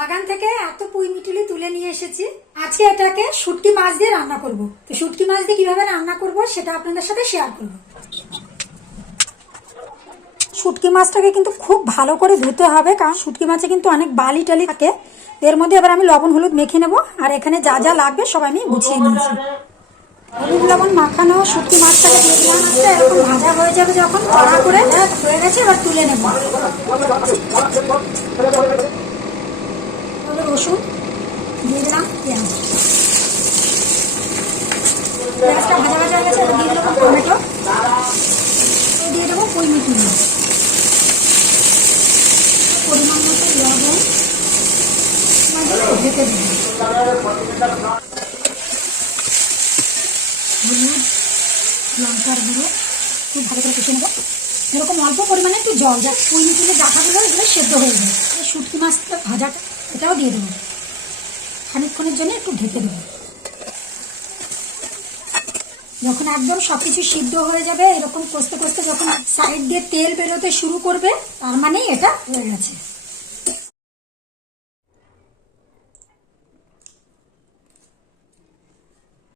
বাগান থেকে এত পুঁই মিটুলি তুলে নিয়ে এসেছি। আজকে এটাকে শুটকি মাছ দিয়ে রান্না করব। তো শুটকি মাছ দিয়ে কিভাবে রান্না করব সেটা আপনাদের সাথে শেয়ার করব। শুটকি মাছটাকে কিন্তু খুব ভালো করে ধুতে হবে, কারণ শুটকি মাছে কিন্তু অনেক বালি টালি থাকে। এর মধ্যে এবার আমি লবণ হলুদ মেখে নেব, আর এখানে যা যা লাগবে সব আমি গুছিয়ে নিয়েছি। হলুদ লবণ মাখানো শুটকি মাছটাকে দিয়ে দিলাম। এরকম ভাজা হয়ে যাবে যখন, কড়া করে হয়ে গেছে, এবার তুলে নেব। রসুন দিয়ে দিলাম, পেঁয়াজটা ভাজা ভাজা হয়ে গেছে, দিয়ে দেবো টমেটো, দিয়ে দেবো পুঁই মিটুলি, পরিমাণ মতো লবণ, ঢেকে দেবো। হলুদ, লঙ্কার গুঁড়ো খুব ভালো করে কষে নেবো। এরকম অল্প পরিমাণে একটু জল, যা পুঁই মিটুলির ডাঁটাগুলো এগুলো সেদ্ধ হয়ে যাবে। শুটকি মাছটা ভাজাটা এটাও দিয়ে দেবো, খানিকক্ষণের জন্য একটু ঢেকে দেবো। যখন একদম সবকিছু সিদ্ধ হয়ে যাবে, এরকম কষতে কষতে যখন সাইড দিয়ে তেল বেরোতে শুরু করবে, তার মানে এটা হয়ে গেছে।